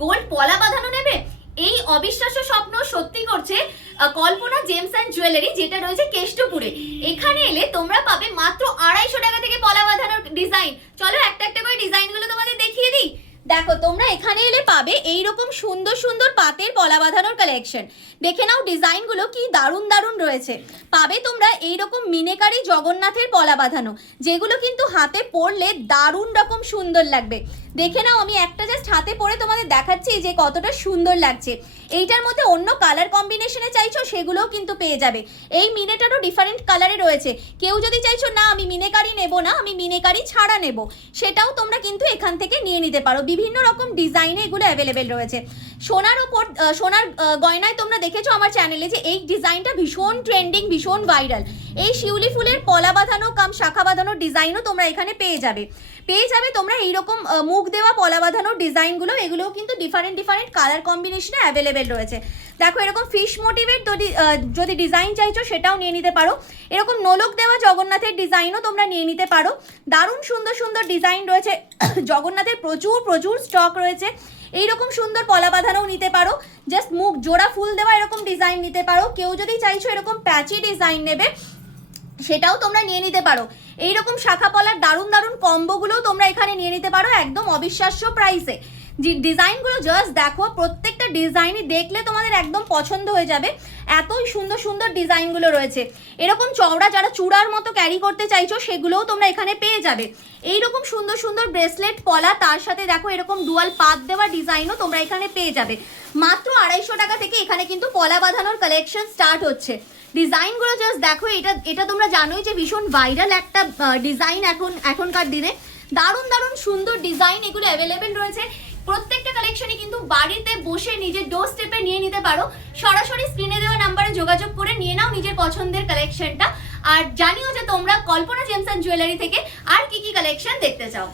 Gold পলা বাঁধানো নেবে? এই অবিশ্বাস্য স্বপ্ন সত্যি করছে কল্পনা জেমস অ্যান্ড জুয়েলারি, যেটা রয়েছে কেষ্টপুরে। এখানে এলে তোমরা পাবে মাত্র 250 টাকা থেকে পলা বাঁধানোর ডিজাইন। চলো একটা একটা করে ডিজাইনগুলো তোমাদের দেখিয়ে দিই। দেখো, তোমরা এখানে এলে পাবে এইরকম সুন্দর সুন্দর পাতের পলা বাঁধানোর কালেকশন। দেখে নাও ডিজাইনগুলো কি দারুণ দারুণ রয়েছে। পাবে তোমরা এইরকম মিনেকারি জগন্নাথের পলা বাঁধানো, যেগুলো কিন্তু হাতে পরলে দারুণ রকম সুন্দর লাগবে। দেখে নাও, আমি একটা জাস্ট হাতে পরে তোমাদের দেখাচ্ছি যে কতটা সুন্দর লাগছে। এইটার মধ্যে অন্য কালার কম্বিনেশনে চাইছো সেগুলোও কিন্তু পেয়ে যাবে। এই মিনেটারও ডিফারেন্ট কালারে রয়েছে। কেউ যদি চাইছো না আমি মিনেকারি নেব না, আমি মিনেকারি ছাড়া নেব, সেটাও তোমরা কিন্তু এখান থেকে নিয়ে নিতে পারো। বিভিন্ন রকম ডিজাইনে এগুলো অ্যাভেলেবেল রয়েছে। সোনার ওপর সোনার গয়নায় তোমরা দেখেছো আমার চ্যানেলে যে এই ডিজাইনটা ভীষণ ট্রেন্ডিং, ভীষণ ভাইরাল। এই শিউলি ফুলের পলা বাঁধানো কাম শাখা বাঁধানোর ডিজাইনও তোমরা এখানে পেয়ে যাবে তোমরা এইরকম মুখ দেওয়া পলা বাঁধানোর ডিজাইনগুলো, এগুলোও কিন্তু ডিফারেন্ট ডিফারেন্ট কালার কম্বিনেশনে অ্যাভেলেবেল রয়েছে। দেখো, এরকম ফিশ মোটিভের যদি ডিজাইন চাইছো সেটাও নিয়ে নিতে পারো। এরকম নোলক দেওয়া জগন্নাথের ডিজাইনও তোমরা নিয়ে নিতে পারো। দারুণ সুন্দর সুন্দর ডিজাইন রয়েছে। জগন্নাথের প্রচুর প্রচুর স্টক রয়েছে। এইরকম সুন্দর পলা বাঁধানোও নিতে পারো। জাস্ট মুখ জোড়া ফুল দেওয়া এরকম ডিজাইন নিতে পারো। কেউ যদি চাইছো এরকম প্যাচি ডিজাইন নেবে, সেটাও তোমরা নিয়ে নিতে পারো। এইরকম শাখা পলার দারুণ দারুণ কম্বোগুলোও তোমরা এখানে নিয়ে নিতে পারো একদম অবিশ্বাস্য প্রাইসে। যে ডিজাইনগুলো জাস্ট দেখো, প্রত্যেকটা ডিজাইনই দেখলে তোমাদের একদম পছন্দ হয়ে যাবে। এতই সুন্দর সুন্দর ডিজাইনগুলো রয়েছে। এরকম চওড়া যারা চূড়ার মতো ক্যারি করতে চাইছো সেগুলোও তোমরা এখানে পেয়ে যাবে। এইরকম সুন্দর সুন্দর ব্রেসলেট পলা, তার সাথে দেখো এরকম ডুয়াল পাত দেওয়া ডিজাইনও তোমরা এখানে পেয়ে যাবে। মাত্র 250 টাকা থেকে এখানে কিন্তু পলা বাঁধানোর কালেকশন স্টার্ট হচ্ছে। ডিজাইনগুলো জাস্ট দেখো, এটা তোমরা জানোই যে ভীষণ ভাইরাল একটা ডিজাইন এখনকার দিনে। দারুণ দারুণ সুন্দর ডিজাইন এগুলো অ্যাভেলেবেল রয়েছে। প্রত্যেকটা কালেকশনই কিন্তু বাড়িতে বসে নিজের ডোর স্টেপে নিয়ে নিতে পারো। সরাসরি স্ক্রিনে দেওয়া নাম্বারে যোগাযোগ করে নিয়ে নাও নিজের পছন্দের কালেকশনটা। আর জানিও যে তোমরা কল্পনা জেমস অ্যান্ড জুয়েলারি থেকে আর কি কি কালেকশন দেখতে চাও।